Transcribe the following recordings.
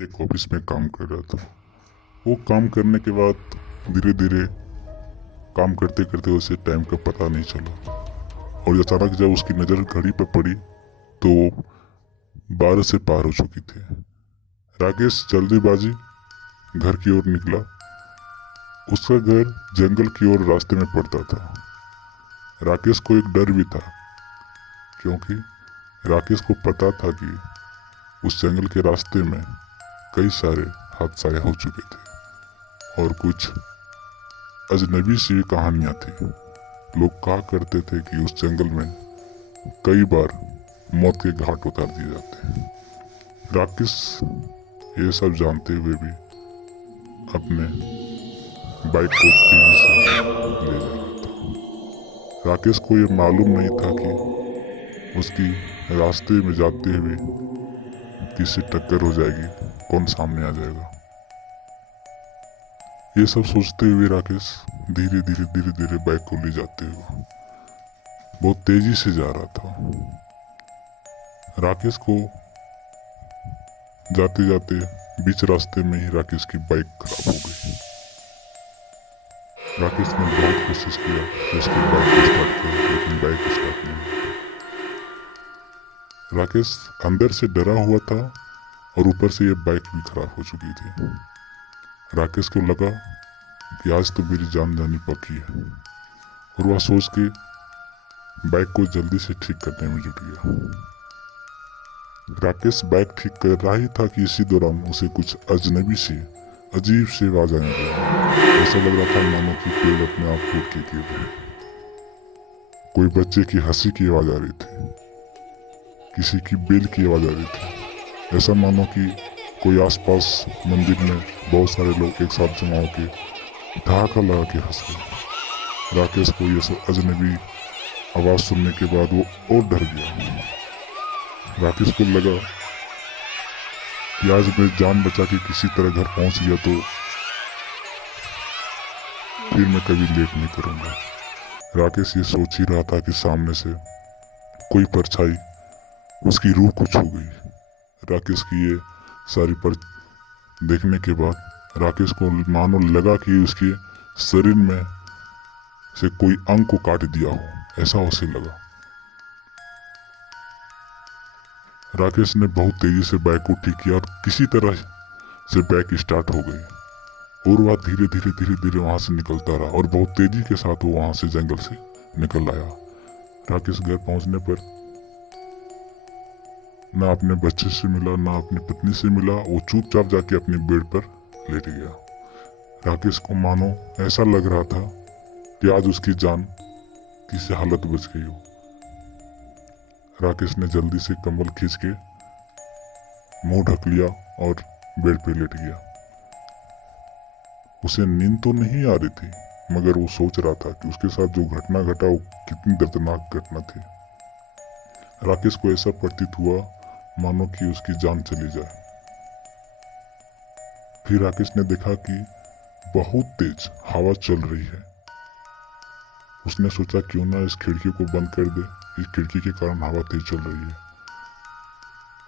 एक ऑफिस में काम कर रहा था। वो काम करने के बाद धीरे धीरे काम करते करते उसे टाइम का पता नहीं चला और अचानक जब उसकी नज़र घड़ी पर पड़ी तो 12 से पार हो चुकी थी। राकेश जल्दीबाजी घर की ओर निकला। उसका घर जंगल की ओर रास्ते में पड़ता था। राकेश को एक डर भी था क्योंकि राकेश को पता था कि उस जंगल के रास्ते में कई सारे हादसे हो चुके थे और कुछ अजनबी सी कहानियां थी। लोग कहा करते थे कि उस जंगल में कई बार मौत के घाट उतार दिए जाते हैं। राकेश ये सब जानते हुए भी अपने बाइक को तेजी से ले जा रहा था। राकेश को ये मालूम नहीं था कि उसकी रास्ते में जाते हुए किसी टक्कर हो जाएगी, कौन सामने आ जाएगा। ये सब सोचते हुए राकेश धीरे धीरे बाइक को ले जाते हुए बहुत तेजी से जा रहा था। राकेश को जाते जाते बीच रास्ते में ही राकेश की बाइक खराब हो गई। राकेश ने बहुत कोशिश किया कि उसकी बाइक को स्टार्ट करे, लेकिन बाइक स्टार्ट नहीं हुई। राकेश अंदर से डरा हुआ था और ऊपर से ये बाइक भी खराब हो चुकी थी। राकेश को लगा कि आज तो मेरी जान जानी पक्की है और वह सोच के बाइक को जल्दी से ठीक करने में जुट गया। राकेश बाइक ठीक कर रहा ही था कि इसी दौरान उसे कुछ अजनबी सी अजीब सी आवाज आने लगी। ऐसा लग रहा था मानो कि पेड़ अपने आप फूट के गिर रहे। कोई बच्चे की हंसी की आवाज आ रही थी, किसी की बेल की आवाज आ रही थी। ऐसा मानो कि कोई आसपास मंदिर में बहुत सारे लोग एक साथ जमा होके ठहाका लगा के हंस रहे। राकेश को ये सब अजनबी आवाज सुनने के बाद वो और डर गया। राकेश को लगा कि आज मैं जान बचा के किसी तरह घर पहुंच गया तो फिर मैं कभी लेट नहीं करूंगा। राकेश ये सोच ही रहा था कि सामने से कोई परछाई उसकी रूह को छू गई। राकेश की ये सारी पर देखने के बाद राकेश को मानो लगा कि उसके शरीर में से कोई अंग को काट दिया हो, ऐसा उसे लगा। राकेश ने बहुत तेजी से बाइक को ठीक किया और किसी तरह से बाइक स्टार्ट हो गई और वह धीरे धीरे वहां से निकलता रहा और बहुत तेजी के साथ वो वहां से जंगल से निकल आया। राकेश घर पहुंचने पर ना अपने बच्चे से मिला, ना अपनी पत्नी से मिला। वो चुपचाप जाके अपने बेड पर लेट गया। राकेश को मानो ऐसा लग रहा था कि आज उसकी जान किसी हालत बच गई हो। राकेश ने जल्दी से कंबल खींच के मुंह ढक लिया और बेड पे लेट गया। उसे नींद तो नहीं आ रही थी, मगर वो सोच रहा था कि उसके साथ जो घटना घटा वो कितनी दर्दनाक घटना थी। राकेश को ऐसा प्रतीत हुआ मानो कि उसकी जान चली जाए। फिर राकेश ने देखा कि बहुत तेज हवा चल रही है। उसने सोचा क्यों ना इस खिड़की को बंद कर दे, इस खिड़की के कारण हवा तेज चल रही है।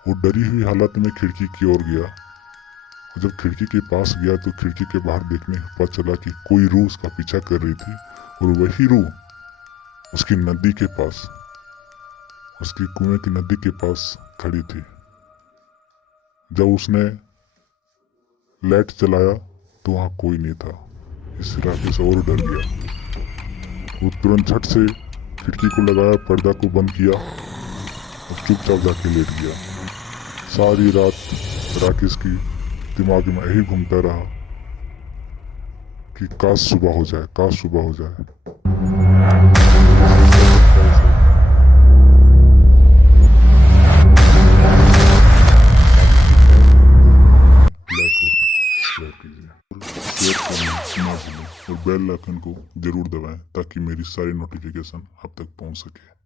वो डरी हुई हालत में खिड़की की ओर गया और जब खिड़की के पास गया तो खिड़की के बाहर देखने के पता चला कि कोई रूह उसका पीछा कर रही थी और वही रूह उसकी नदी के पास, उसकी कुएं की नदी के पास खड़ी थी। जब उसने लाइट चलाया तो वहां कोई नहीं था। इससे राकेश और डर गया। वो तुरंत झट से खिड़की को लगाया, पर्दा को बंद किया और चुपचाप जाके लेट गया। सारी रात राकेश की दिमाग में यही घूमता रहा कि काश सुबह हो जाए, काश सुबह हो जाए। और बेल आइकन को जरूर दबाएं ताकि मेरी सारी नोटिफिकेशन आप तक पहुंच सके।